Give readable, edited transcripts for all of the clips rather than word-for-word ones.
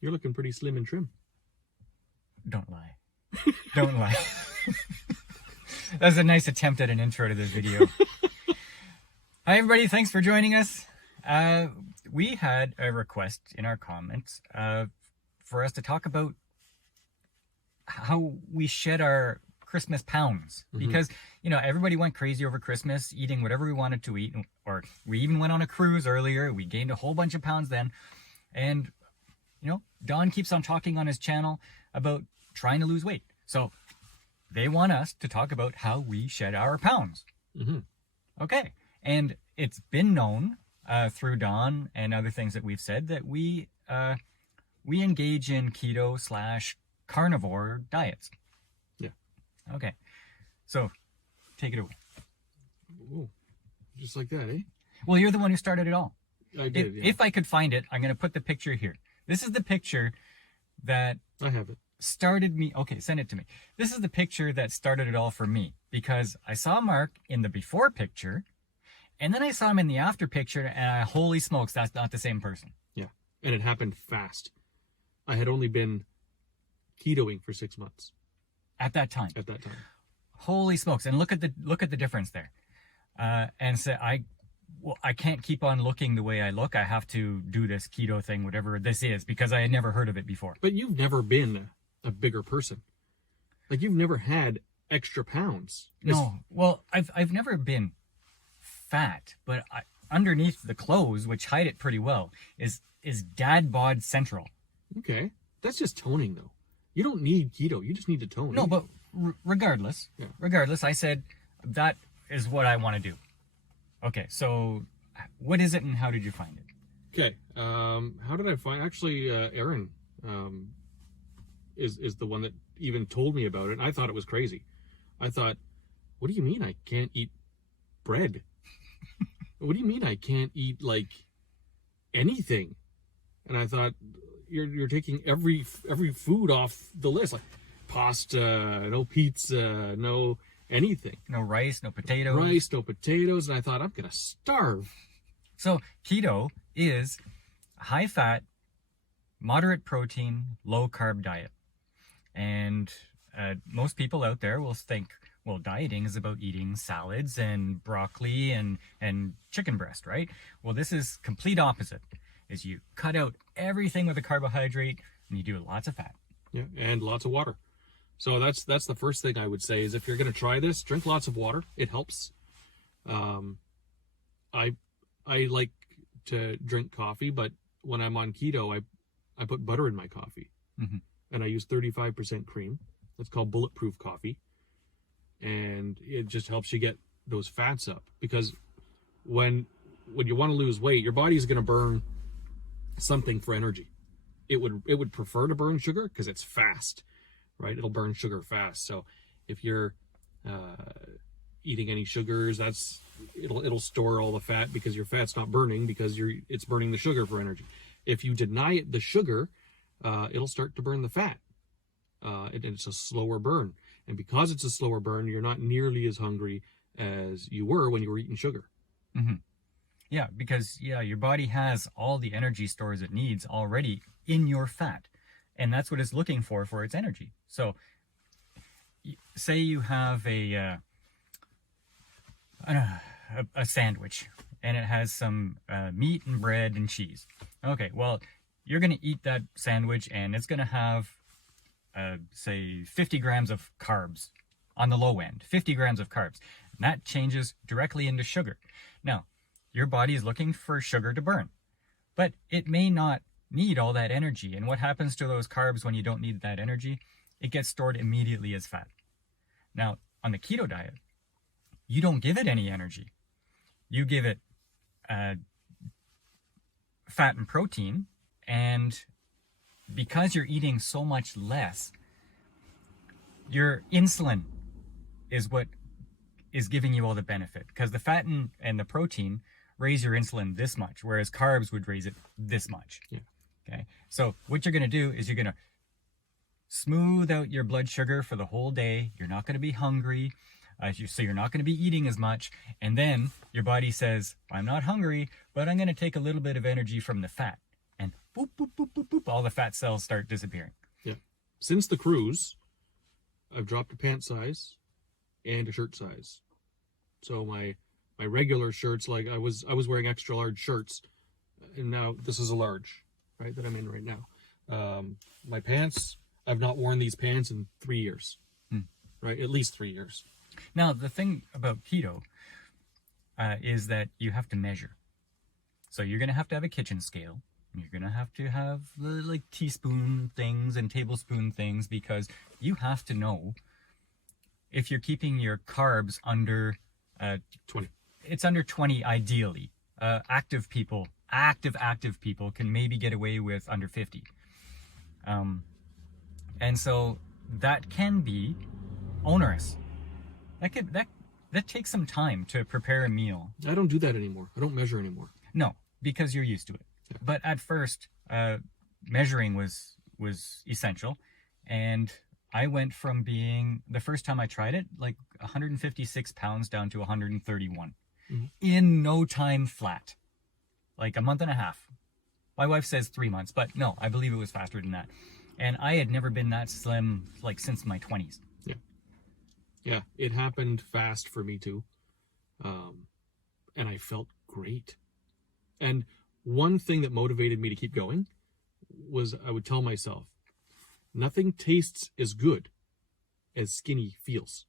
You're looking pretty slim and trim. Don't lie. Don't lie. That was a nice attempt at an intro to this video. Hi, everybody. Thanks for joining us. We had a request in our comments for us to talk about how we shed our Christmas pounds. Because, you know, everybody went crazy over Christmas, eating whatever we wanted to eat. Or we even went on a cruise earlier. We gained a whole bunch of pounds then. And, you know, Don keeps on talking on his channel about trying to lose weight. So they want us to talk about how we shed our pounds. Okay. And it's been known through Don and other things that we've said that we engage in keto / carnivore diets. Yeah. Okay. So take it away. Ooh, just like that, eh? Well, you're the one who started it all. I did, yeah. If I could find it, I'm going to put the picture here. This is the picture that I have it. started me. Okay, send it to me. This is the picture that started it all for me, because I saw Mark in the before picture and then I saw him in the after picture and holy smokes, that's not the same person. Yeah. And it happened fast. I had only been ketoing for 6 months. At that time. Holy smokes. And look at the difference there. And so I can't keep on looking the way I look. I have to do this keto thing, whatever this is, because I had never heard of it before. But you've never been a bigger person. Like, you've never had extra pounds. No. Well, I've never been fat, but underneath the clothes, which hide it pretty well, is dad bod central. Okay. That's just toning, though. You don't need keto. You just need to tone. No, but regardless, I said that is what I want to do. Okay, so what is it and how did you find it? Okay. How did I find? Actually, Aaron is the one that even told me about it. And I thought it was crazy. I thought, what do you mean I can't eat bread? What do you mean I can't eat like anything? And I thought, you're taking every food off the list, like pasta, no pizza, no anything, no rice, no potatoes. And I thought, I'm gonna starve. So keto is a high fat, moderate protein, low carb diet. And most people out there will think, well, dieting is about eating salads and broccoli and chicken breast, right? Well, this is complete opposite. Is you cut out everything with a carbohydrate and you do lots of fat. Yeah, and lots of water. So that's the first thing I would say is, if you're going to try this, drink lots of water. It helps. I like to drink coffee, but when I'm on keto, I put butter in my coffee. And I use 35% cream. That's called bulletproof coffee. And it just helps you get those fats up, because when you want to lose weight, your body's going to burn something for energy. It would prefer to burn sugar because it's fast, right? It'll burn sugar fast. So if you're eating any sugars, it'll store all the fat, because your fat's not burning, because it's burning the sugar for energy. If you deny it the sugar, it'll start to burn the fat. And it's a slower burn. And because it's a slower burn, you're not nearly as hungry as you were when you were eating sugar. Yeah, because your body has all the energy stores it needs already in your fat, and that's what it's looking for its energy. So, say you have a sandwich, and it has some meat and bread and cheese. Okay, well, you're going to eat that sandwich, and it's going to have, say, 50 grams of carbs on the low end, 50 grams of carbs. And that changes directly into sugar. Now, your body is looking for sugar to burn, but it may not need all that energy. And what happens to those carbs when you don't need that energy? It gets stored immediately as fat. Now, on the keto diet, you don't give it any energy. You give it fat and protein, and because you're eating so much less, your insulin is what is giving you all the benefit, because the fat and the protein raise your insulin this much, whereas carbs would raise it this much. Yeah. Okay. So what you're going to do is you're going to smooth out your blood sugar for the whole day. You're not going to be hungry. So you're not going to be eating as much. And then your body says, I'm not hungry, but I'm going to take a little bit of energy from the fat. And boop, boop, boop, boop, boop, all the fat cells start disappearing. Yeah. Since the cruise, I've dropped a pant size and a shirt size. So my regular shirts, like I was wearing extra large shirts, and now this is a large, right, that I'm in right now. My pants, I've not worn these pants in 3 years, right? At least 3 years. Now, the thing about keto is that you have to measure. So you're going to have a kitchen scale. You're going to have like teaspoon things and tablespoon things, because you have to know if you're keeping your carbs under 20. It's under 20 ideally. Active people can maybe get away with under 50. And so that can be onerous. That takes some time to prepare a meal. I don't do that anymore. I don't measure anymore. No, because you're used to it. Yeah. But at first, measuring was essential, and I went from being, the first time I tried it, like 156 pounds down to 131 in no time flat, like a month and a half. My wife says 3 months, but no, I believe it was faster than that. And I had never been that slim like since my 20s. Yeah. Yeah, it happened fast for me too. And I felt great. And one thing that motivated me to keep going was I would tell myself, nothing tastes as good as skinny feels.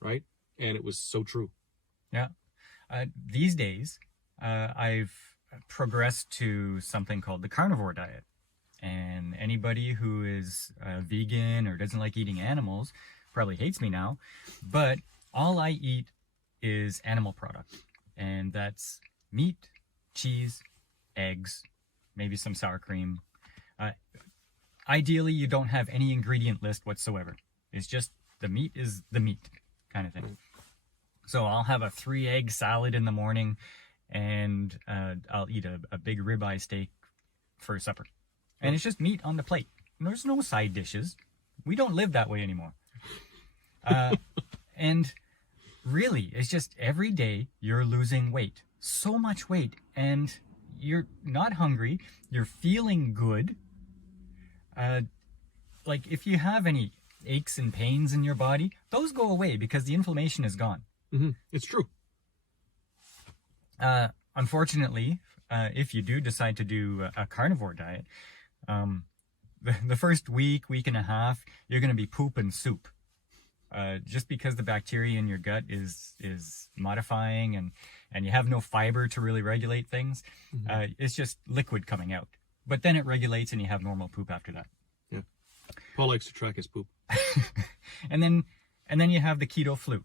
Right? And it was so true. Yeah. These days, I've progressed to something called the carnivore diet. And anybody who is vegan or doesn't like eating animals probably hates me now. But all I eat is animal product. And that's meat, cheese, eggs, maybe some sour cream. Ideally, you don't have any ingredient list whatsoever. It's just the meat is the meat kind of thing. So I'll have a 3-egg salad in the morning, and I'll eat a big ribeye steak for supper. And it's just meat on the plate. There's no side dishes. We don't live that way anymore. And really, it's just every day you're losing weight. So much weight. And you're not hungry. You're feeling good. Like if you have any aches and pains in your body, those go away because the inflammation is gone. It's true. Unfortunately, if you do decide to do a carnivore diet, the first week and a half, you're going to be poop and soup. Just because the bacteria in your gut is modifying and you have no fiber to really regulate things, it's just liquid coming out. But then it regulates and you have normal poop after that. Yeah. Paul likes to track his poop. and then you have the keto flu.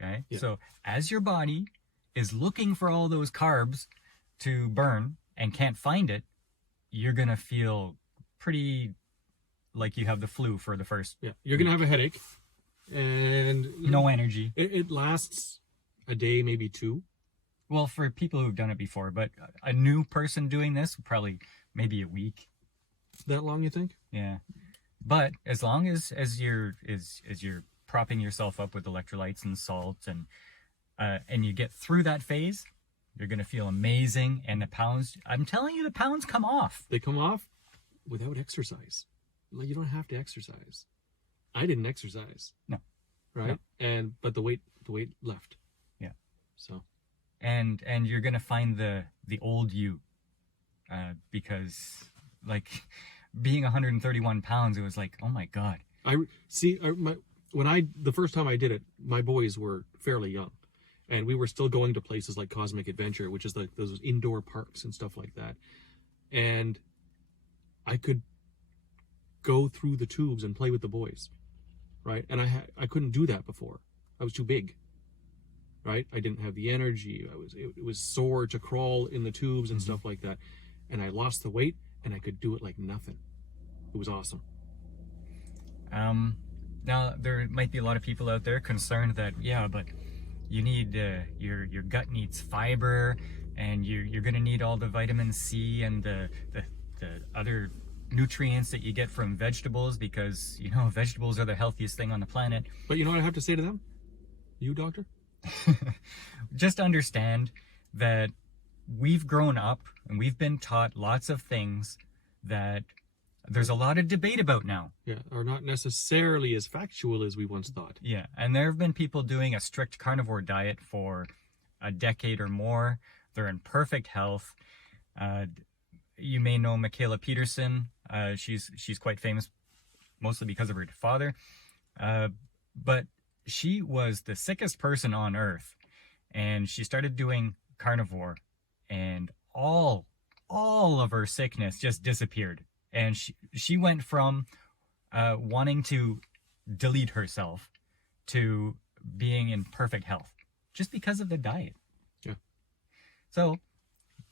Okay? Yeah. So as your body is looking for all those carbs to burn and can't find it, you're going to feel pretty like you have the flu for the first. Yeah. You're going to have a headache and no energy. It lasts a day, maybe 2. Well, for people who've done it before, but a new person doing this, probably maybe a week. That long, you think? Yeah. But as long as you're propping yourself up with electrolytes and salts and you get through that phase, you're going to feel amazing. And the pounds, I'm telling you, the pounds come off. They come off without exercise. Like, you don't have to exercise. I didn't exercise. No. Right? No. But the weight left. Yeah. So. And you're going to find the old you. Because like being 131 pounds, it was like, oh my God. The first time I did it, my boys were fairly young, and we were still going to places like Cosmic Adventure, which is like those indoor parks and stuff like that. And I could go through the tubes and play with the boys, right? And I couldn't do that before. I was too big, right? I didn't have the energy. It was sore to crawl in the tubes and stuff like that. And I lost the weight, and I could do it like nothing. It was awesome. Now, there might be a lot of people out there concerned that, yeah, but you need, your gut needs fiber, and you're going to need all the vitamin C and the other nutrients that you get from vegetables, because, you know, vegetables are the healthiest thing on the planet. But you know what I have to say to them? You, doctor? Just understand that we've grown up and we've been taught lots of things that there's a lot of debate about now. Yeah, are not necessarily as factual as we once thought. Yeah, and there have been people doing a strict carnivore diet for a decade or more. They're in perfect health. You may know Michaela Peterson. She's quite famous, mostly because of her father. But she was the sickest person on earth, and she started doing carnivore, and all of her sickness just disappeared. And she went from wanting to delete herself to being in perfect health just because of the diet. Yeah. So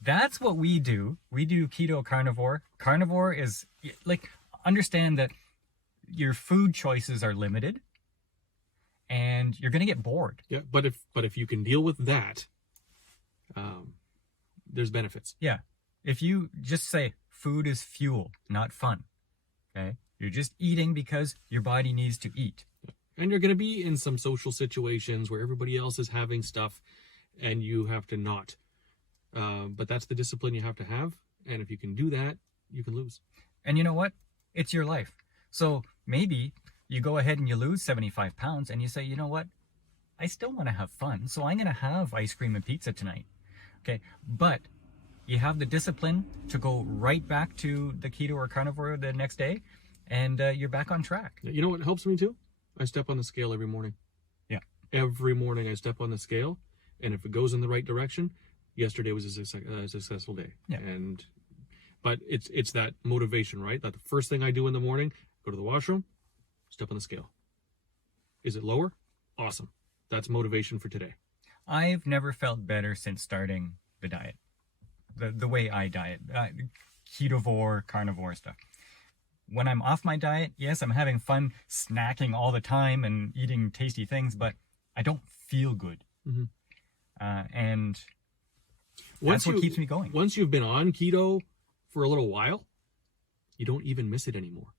that's what we do. We do keto carnivore. Carnivore is like, understand that your food choices are limited and you're going to get bored. Yeah, but if you can deal with that, there's benefits. Yeah. If you just say food is fuel, not fun, okay? You're just eating because your body needs to eat. And you're going to be in some social situations where everybody else is having stuff and you have to not. But that's the discipline you have to have. And if you can do that, you can lose. And you know what? It's your life. So maybe you go ahead and you lose 75 pounds and you say, you know what? I still want to have fun. So I'm going to have ice cream and pizza tonight. Okay. But you have the discipline to go right back to the keto or carnivore the next day, and you're back on track. You know what helps me too? I step on the scale every morning. Yeah. Every morning I step on the scale, and if it goes in the right direction, yesterday was a successful day. Yeah. But it's that motivation, right? That the first thing I do in the morning, go to the washroom, step on the scale. Is it lower? Awesome. That's motivation for today. I've never felt better since starting the diet. The way I diet, ketovore, carnivore stuff. When I'm off my diet, yes, I'm having fun snacking all the time and eating tasty things, but I don't feel good. Mm-hmm. And that's what keeps me going. Once you've been on keto for a little while, you don't even miss it anymore.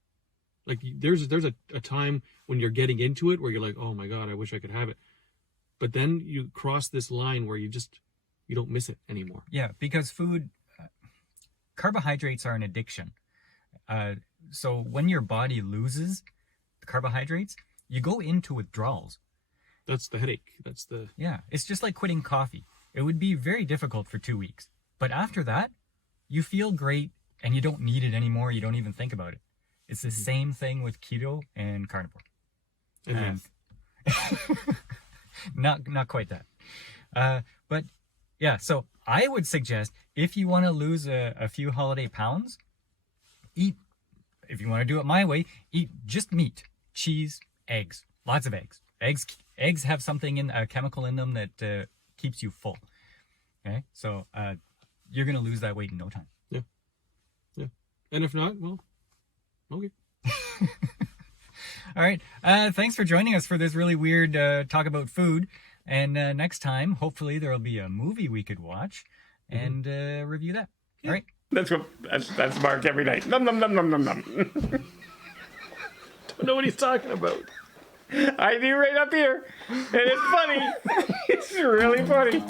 Like there's a time when you're getting into it where you're like, oh my God, I wish I could have it. But then you cross this line where you don't miss it anymore. Yeah, because food, carbohydrates are an addiction. So when your body loses the carbohydrates, you go into withdrawals. That's the headache. Yeah, it's just like quitting coffee. It would be very difficult for 2 weeks. But after that, you feel great and you don't need it anymore. You don't even think about it. It's the same thing with keto and carnivore. And not quite that. But yeah, so I would suggest if you want to lose a few holiday pounds, eat, if you want to do it my way, eat just meat, cheese, eggs, lots of eggs. Eggs have something a chemical in them that keeps you full. Okay, so you're going to lose that weight in no time. Yeah. And if not, well, okay. All right. Thanks for joining us for this really weird talk about food. And next time, hopefully, there will be a movie we could watch and review that. Yeah. All right. That's Mark every night. Nom nom nom nom nom nom. Don't know what he's talking about. I do right up here. And it's funny. It's really funny.